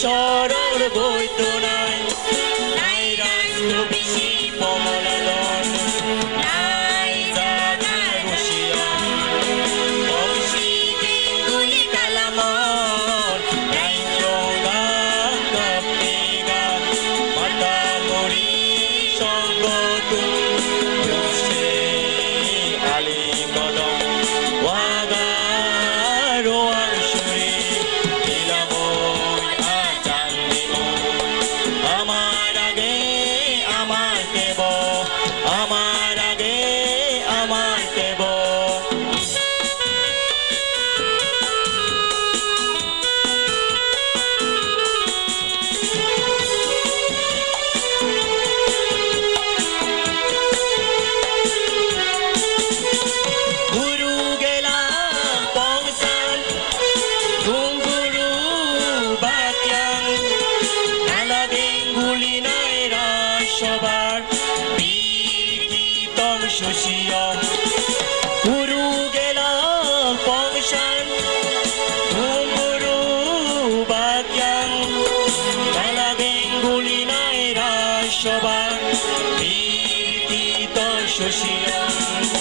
সরল বৈদ্য নাই নাই রাষ্ট্র বেশি কমলাদন নাই জানা রসিয়া বংশী দিঙ্গুলি কালামন নাই জগা কাপেগা মাতা মরি সঙ্গতুন জোশে আলী কদম ওয়াগা রোয়াং সুরি দিলাময় আচান দেব আমার আগে আমার দেব আমার আগে আমার দেব গুরু গেলাম পংসান গুরু বাক্যাং নালাগেং গুলি নাই রাসবার বীরগীতং সুশিয়ম গুরু গেলাম পংসান গুরু বাক্যাং নালাগেং গুলি নাই রাসবার বীরগীতং সুশিয়ম